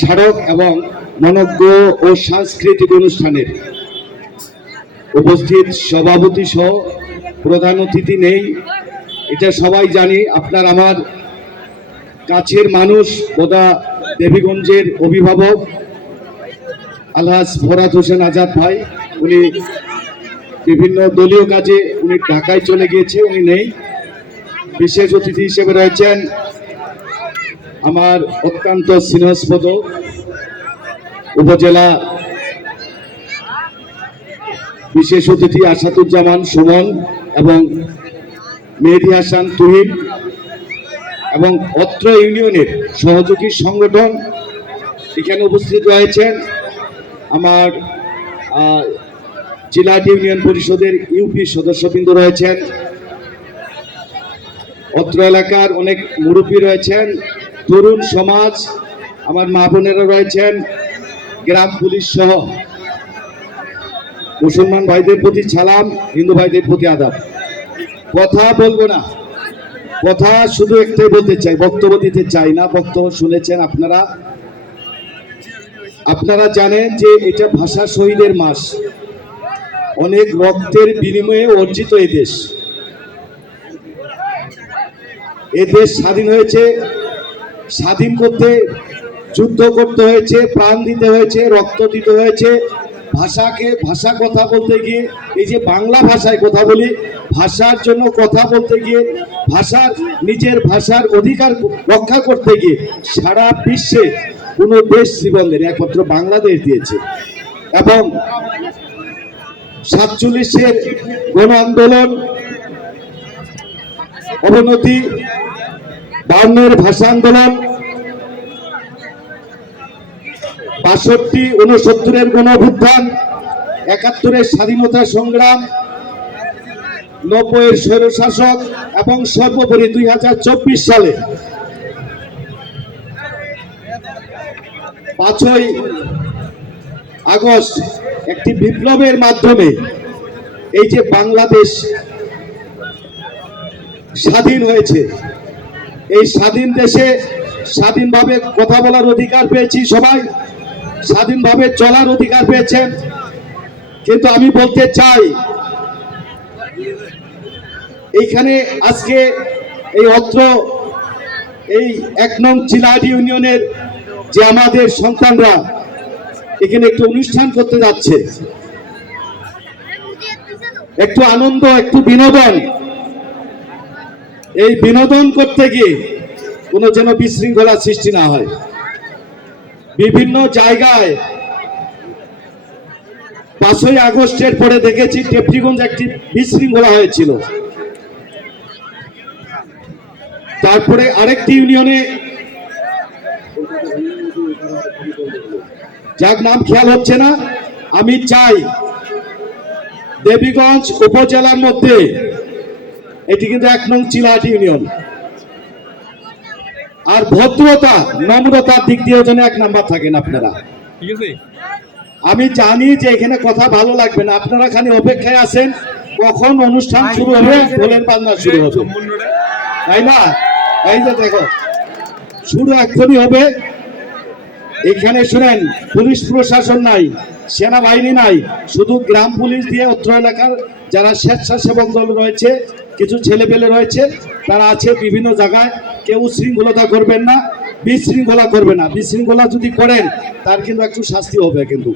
স্মারক এবং মনজ্ঞ ও সাংস্কৃতিক অনুষ্ঠানের উপস্থিত সভাপতি সহ প্রধান অতিথি নেই। এটা সবাই জানি, আপনার আমার কাছের মানুষ বোধা দেবীগঞ্জের অভিভাবক, আলহাজ ফরাদ হোসেন আজাদ ভাই, উনি বিভিন্ন দলীয় কাজে, উনি ঢাকায় চলে গিয়েছে, উনি নেই। বিশেষ অতিথি হিসেবে রয়েছেন আমার অত্যন্ত স্নেহস্পদ উপজেলা বিশেষ অতিথি আসাদুজ্জামান, সুমন এবং মেহেদি হাসান, তুহিন এবং অত্র ইউনিয়নের সহযোগী সংগঠন এখানে উপস্থিত রয়েছেন আমার জেলা ইউনিয়ন পরিষদের ইউপি সদস্যবৃন্দ রয়েছেন। অত্র এলাকার অনেক মুরব্বী রয়েছেন। তরুণ সমাজ, আমার মা বোনেরা রয়েছেন, গ্রাম পুলিশ সহ। মুসলমান ভাইদের প্রতি সালাম, হিন্দু ভাইদের প্রতি আদাব। কথা বলব না। কথা শুধু একটাই বলতে চাই, বক্তব্য দিতে চাই না। বক্তব্য শুনেছেন আপনারা। আপনারা জানেন যে এটা ভাষা শহীদের মাস। অনেক রক্তের বিনিময়ে অর্জিত এই দেশ। এ দেশ স্বাধীন হয়েছে স্বাধীন করতে, যুদ্ধ করতে হয়েছে, প্রাণ দিতে হয়েছে, রক্ত দিতে হয়েছে। ভাষাকে, ভাষা কথা বলতে গিয়ে, এই যে বাংলা ভাষায় কথা বলি, ভাষার জন্য কথা বলতে গিয়ে ভাষার নিজের ভাষার অধিকার রক্ষা করতে গিয়ে, সারা বিশ্বে কোনো দেশ জীবন দেয়নি একমাত্র বাংলাদেশ দিয়েছে। এবং সাতচল্লিশের গণ আন্দোলন, অবনতি বাউন্নের ভাষা আন্দোলন, বাষট্টি উনসত্তরের গণ অভ্যুত্থান একাত্তরের স্বাধীনতা সংগ্রাম, নব্বইয়ের স্বৈরশাসক এবং সর্বোপরি দুই হাজার চব্বিশ সালে পাঁচই আগস্ট একটি বিপ্লবের মাধ্যমে এই যে বাংলাদেশ স্বাধীন হয়েছে এই স্বাধীন দেশে স্বাধীনভাবে কথা বলার অধিকার পেয়েছি সবাই। স্বাধীনভাবে চলার অধিকার পেয়েছেন। কিন্তু আমি বলতে চাই, এইখানে আজকে এই অত্র এই এক নং চিলাহাটি ইউনিয়নের যে আমাদের সন্তানরা, এখানে একটু অনুষ্ঠান করতে যাচ্ছে। একটু আনন্দ, একটু বিনোদন। এই বিনোদন করতে গিয়ে কোনো যেন বিশৃঙ্খলা সৃষ্টি না হয়। বিভিন্ন জায়গায় পাঁচই আগস্টের পরে দেখেছি টেপরিগঞ্জ একটি বিশৃঙ্খলা হয়েছিল। তারপরে আরেকটি ইউনিয়নে যার নাম খেয়াল হচ্ছে না। আমি চাই দেবীগঞ্জ উপজেলার মধ্যে এটি কিন্তু এক নং চিলাহাটি ইউনিয়ন। আর ভদ্রতা নম্রতার দিক দিয়ে যেন এক নাম্বার থাকেন আপনারা। ঠিক আছে? আমি জানি যে এখানে কথা ভালো লাগবে না। আপনারা খালি অপেক্ষায় আছেন কখন অনুষ্ঠান শুরু হবে ঢোলের বাজনা শুরু হবে। তাই না? এই যে দেখো শুরু এক্ষুনি হবে। এখানে শুনেন পুলিশ প্রশাসন নাই সেনাবাহিনী নাই শুধু গ্রাম পুলিশ দিয়ে অত্র এলাকার যারা স্বেচ্ছাসেবক দল রয়েছে কিছু ছেলেপেলে রয়েছে, তারা আছে বিভিন্ন জায়গায়। কেউ শৃঙ্খলতা করবেন না, বিশৃঙ্খলা করবে না। বিশৃঙ্খলা যদি করেন, তার কিন্তু একটু শাস্তি হবে কিন্তু।